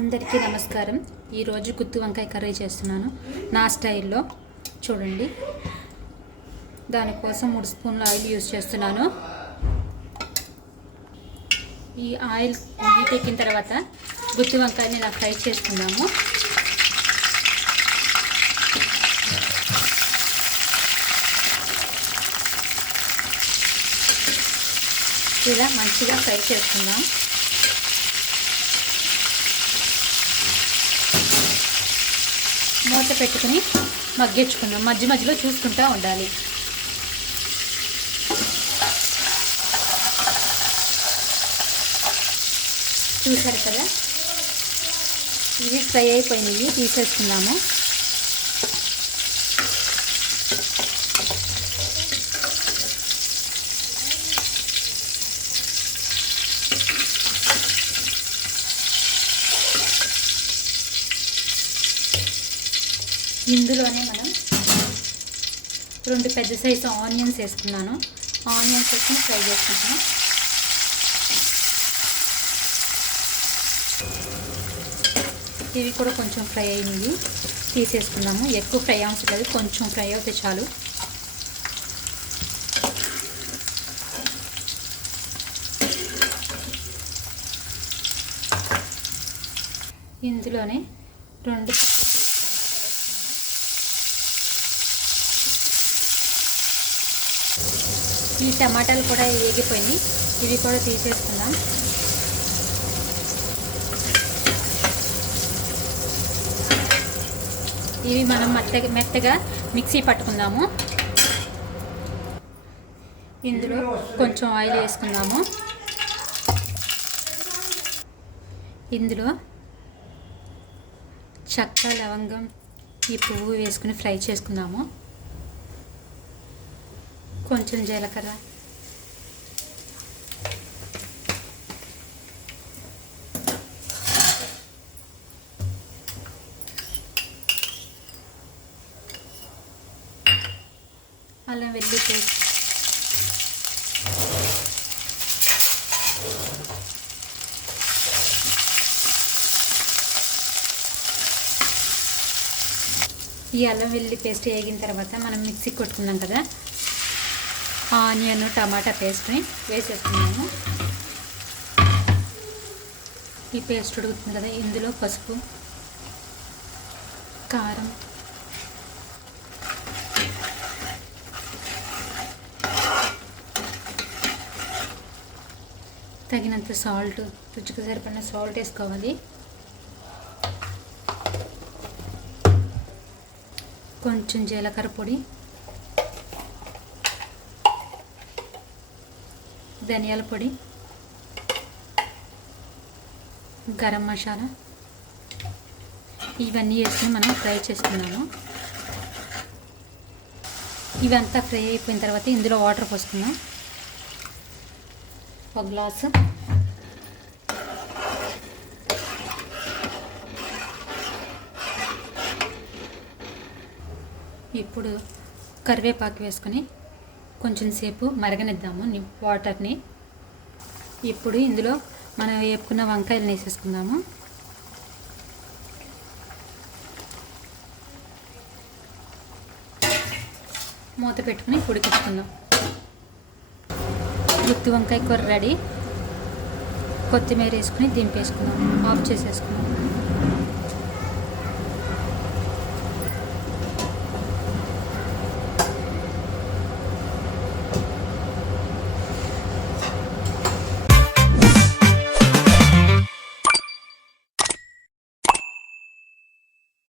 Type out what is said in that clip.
అందరికీ నమస్కారం. ఈరోజు గుత్తి వంకాయ కర్రీ చేస్తున్నాను నా స్టైల్లో. చూడండి, దానికోసం 3 స్పూన్ల ఆయిల్ యూజ్ చేస్తున్నాను. ఈ ఆయిల్ హీట్ తర్వాత గుత్తి వంకాయని ఇలా ఫ్రై చేసుకున్నాము. ఇలా మంచిగా ఫ్రై చేసుకుందాం. మూత పెట్టుకుని మగ్గించుకుందాం. మధ్యలో చూసుకుంటూ ఉండాలి. చూసారు కదా, ఇవి ఫ్రై అయిపోయినాయి, తీసేసుకుందాము. ఇందులోనే మనం 2 పెద్ద సైజు ఆనియన్స్ వేసుకున్నాను. ఆనియన్స్ వేసుకుని ఫ్రై చేసుకుంటాను. ఇవి కూడా కొంచెం ఫ్రై అయింది, తీసేసుకుందాము. ఎక్కువ ఫ్రై అవసరం లేదు, కొంచెం ఫ్రై అవుతే చాలు. ఇందులోనే 2 ఈ టమాటాలు కూడా వేగిపోయినాయి, ఇవి కూడా తీసేసుకుందాం. ఇవి మనం మెత్తగా మిక్సీ పట్టుకుందాము. ఇందులో కొంచెం ఆయిల్ వేసుకుందాము. ఇందులో చెక్క, లవంగం, ఈ పువ్వు వేసుకుని ఫ్రై చేసుకుందాము. కొంచెం జీలకర్ర, అల్లం వెల్లుల్లి పేస్ట్, ఈ అల్లం వెల్లుల్లి పేస్ట్ వేగిన తర్వాత మనం మిక్సీ కొట్టుకున్నాం కదా, ఆనియన్, టమాటా పేస్ట్ని వేసేసుకున్నాము. ఈ పేస్ట్ ఉడుకుతుంది కదా, ఇందులో పసుపు, కారం, తగినంత సాల్ట్, రుచికి సరిపడిన సాల్ట్ వేసుకోవాలి. కొంచెం జీలకర్ర పొడి, ధనియాల పొడి, గరం మసాలా, ఇవన్నీ వేసుకుని మనం ఫ్రై చేసుకున్నాము. ఇవంతా ఫ్రై అయిపోయిన తర్వాత ఇందులో వాటర్ పోసుకుందాం. 1 గ్లాసు. ఇప్పుడు కరివేపాకు వేసుకొని కొంచెం సేపు మరగనిద్దాము వాటర్ని. ఇప్పుడు ఇందులో మనం వేపుకున్న వంకాయలు వేసేసుకుందాము. మూత పెట్టుకుని ఉడికించుకుందాం. గుత్తి వంకాయ కూర రెడీ. కొత్తిమీర వేసుకుని దింపేసుకుందాం, ఆఫ్ చేసేసుకుందాం.